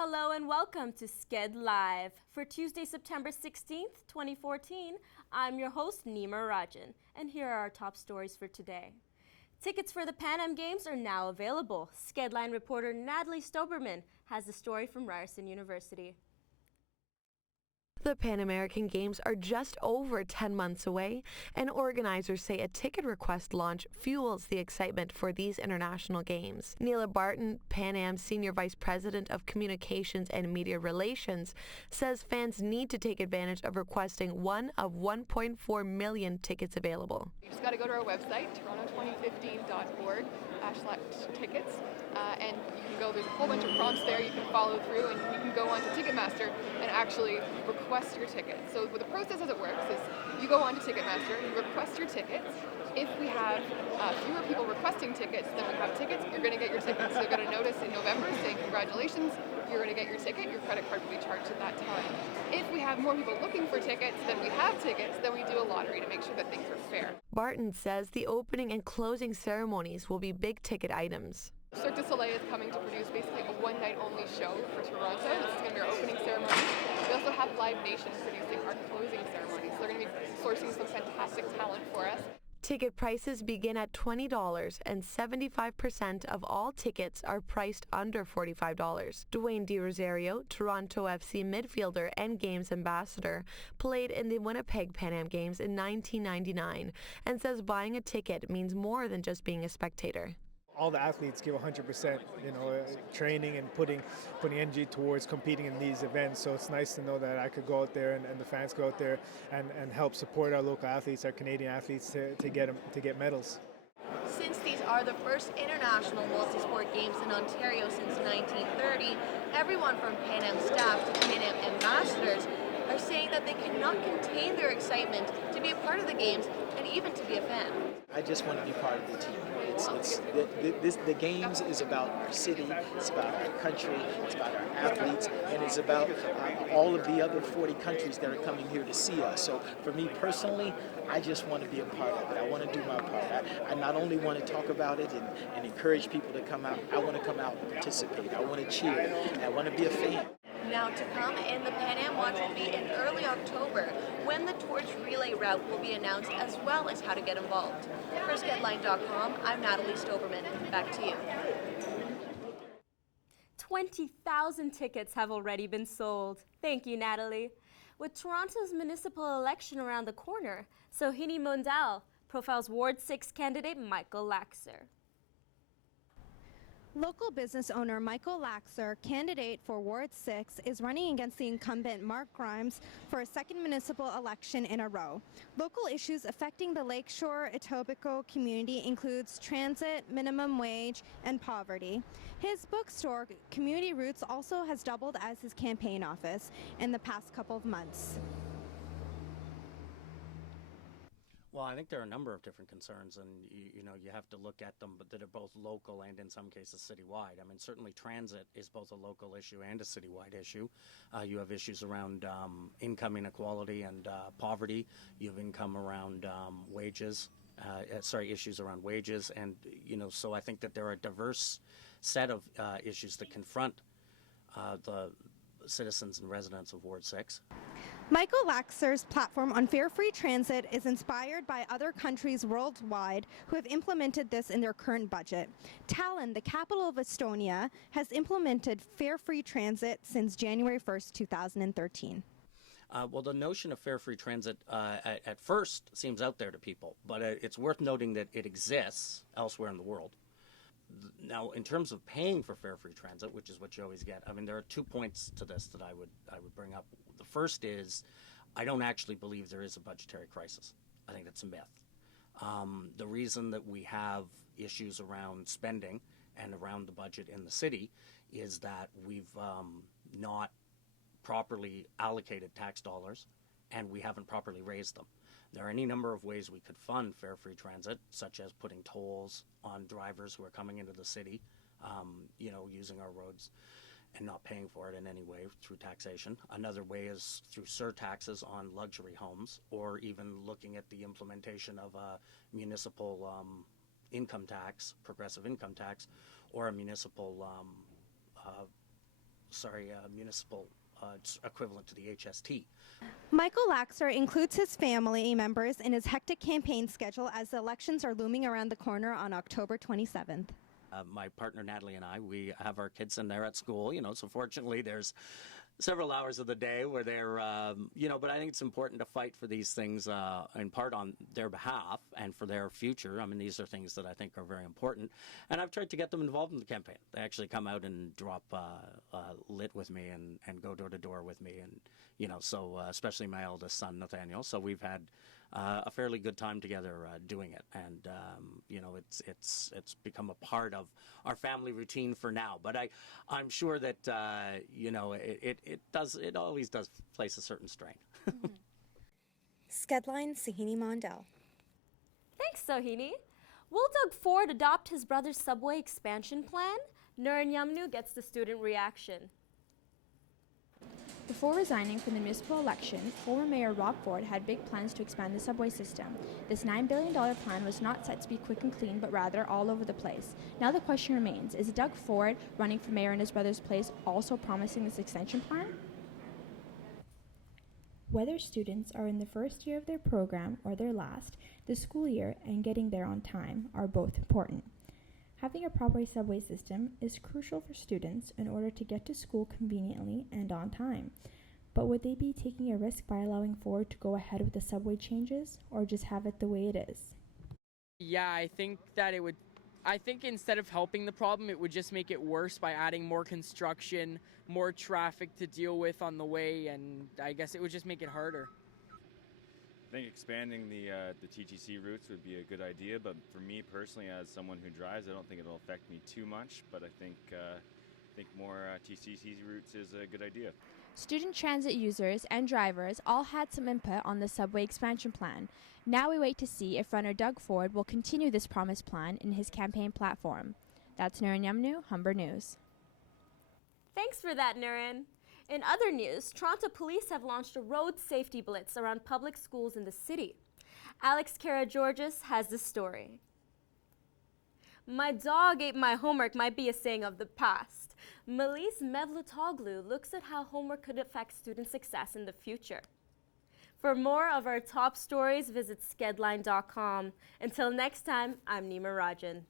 Hello and welcome to Skedlive. For Tuesday, September 16th, 2014, I'm your host, NIMA RAJAN, and here are our top stories for today. Tickets for the Pan Am Games are now available. Skedline reporter NATALIE STOBERMAN has the story from Ryerson University. The Pan American Games are just over 10 months away, and organizers say a ticket request launch fuels the excitement for these international games. NEALA BARTON, Pan Am's Senior Vice President of Communications and Media Relations, says fans need to take advantage of requesting one of 1.4 million tickets available. You just got to go to our website, toronto2015.org/tickets, and you can go, there's a whole bunch of prompts there you can follow through, and you can go onto Ticketmaster and actually request your ticket. So the process as it works is you go on to Ticketmaster, you request your tickets. If we have fewer people requesting tickets than we have tickets, you're going to get your tickets. So you'll get a notice in November saying congratulations, you're going to get your ticket, your credit card will be charged at that time. If we have more people looking for tickets than we have tickets, then we do a lottery to make sure that things are fair. Barton says the opening and closing ceremonies will be big ticket items. Cirque du Soleil is coming to produce basically a one-night-only show for Toronto. This is going to be our opening ceremony. We also have Live Nation producing our closing ceremony, so they're going to be sourcing some fantastic talent for us. Ticket prices begin at $20, and 75% of all tickets are priced under $45. DWAYNE de ROSARIO, Toronto FC midfielder and Games ambassador, played in the Winnipeg Pan Am Games in 1999 and says buying a ticket means more than just being a spectator. All the athletes give 100%, training and putting energy towards competing in these events. So it's nice to know that I could go out there and the fans go out there and help support our local athletes, our Canadian athletes, to get medals. Since these are the first international multi-sport games in Ontario since 1930, everyone from Pan Am staff to Pan Am ambassadors are saying that they cannot contain their excitement to be a part of the games and even to be a fan. I just want to be part of the team. The games is about our city, it's about our country, it's about our athletes, and it's about all of the other 40 countries that are coming here to see us. So for me personally, I just want to be a part of it. I want to do my part. I not only want to talk about it and encourage people to come out, I want to come out and participate. I want to cheer, and I want to be a fan. Now to come, and the Pan Am Watch will be in early October, when the torch relay route will be announced, as well as how to get involved. For Skedline.com, I'm NATALIE STOBERMAN. Back to you. 20,000 tickets have already been sold. Thank you, NATALIE. With Toronto's municipal election around the corner, SOHINI MONDAL profiles Ward 6 candidate Michael LAXER. Local business owner Michael LAXER, candidate for Ward 6, is running against the incumbent Mark Grimes for a second municipal election in a row. Local issues affecting the Lakeshore Etobicoke community includes transit, minimum wage, and poverty. His bookstore, Community Roots, also has doubled as his campaign office in the past couple of months. Well, I think there are a number of different concerns, and you have to look at them, but that are both local and in some cases citywide. I mean, certainly transit is both a local issue and a citywide issue. You have issues around income inequality and poverty. You have income around issues around wages, and so I think that there are a diverse set of issues that confront the citizens and residents of Ward 6. Michael LAXER's platform on fare-free transit is inspired by other countries worldwide who have implemented this in their current budget. Tallinn, the capital of Estonia, has implemented fare-free transit since January 1st, 2013. Well, the notion of fare-free transit at first seems out there to people, but it's worth noting that it exists elsewhere in the world. Now, in terms of paying for fare-free transit, which is what you always get, I mean, there are 2 points to this that I would bring up. The first is, I don't actually believe there is a budgetary crisis. I think that's a myth. The reason that we have issues around spending and around the budget in the city is that we've not properly allocated tax dollars, and we haven't properly raised them. There are any number of ways we could fund fare-free transit, such as putting tolls on drivers who are coming into the city, using our roads and not paying for it in any way through taxation. Another way is through surtaxes on luxury homes, or even looking at the implementation of a municipal income tax, progressive income tax, or a municipal municipal equivalent to the HST. Michael Laxer includes his family members in his hectic campaign schedule as the elections are looming around the corner on October 27th. My partner Natalie and I, we have our kids and they're at school, so fortunately there's several hours of the day where they're, but I think it's important to fight for these things in part on their behalf and for their future. I mean, these are things that I think are very important. And I've tried to get them involved in the campaign. They actually come out and drop lit with me and go door to door with me. And, especially my eldest son, Nathaniel. So we've had a fairly good time together doing it. And, it's become a part of our family routine for now. But I'm sure that, it always does place a certain strain. Skedline, SOHINI, MONDAL. Thanks, Sohini. Will Doug Ford adopt his brother's subway expansion plan? NURAN YUMNU gets the student reaction. Before resigning from the municipal election, former Mayor Rob Ford had big plans to expand the subway system. This $9 billion plan was not set to be quick and clean, but rather all over the place. Now the question remains, is Doug Ford, running for mayor in his brother's place, also promising this extension plan? Whether students are in the first year of their program or their last, the school year and getting there on time are both important. Having a proper subway system is crucial for students in order to get to school conveniently and on time. But would they be taking a risk by allowing Ford to go ahead with the subway changes, or just have it the way it is? Yeah, I think that it would. I think instead of helping the problem, it would just make it worse by adding more construction, more traffic to deal with on the way, and I guess it would just make it harder. I think expanding the TTC routes would be a good idea, but for me personally, as someone who drives, I don't think it'll affect me too much. But I think more TTC routes is a good idea. Student transit users and drivers all had some input on the subway expansion plan. Now we wait to see if runner Doug Ford will continue this promised plan in his campaign platform. That's NURAN YUMNU, Humber News. Thanks for that, NURAN. In other news, Toronto police have launched a road safety blitz around public schools in the city. Alex Kara-Georges has the story. My dog ate my homework might be a saying of the past. Melis Mevlutoglu looks at how homework could affect student success in the future. For more of our top stories, visit skedline.com. Until next time, I'm NIMA Rajan.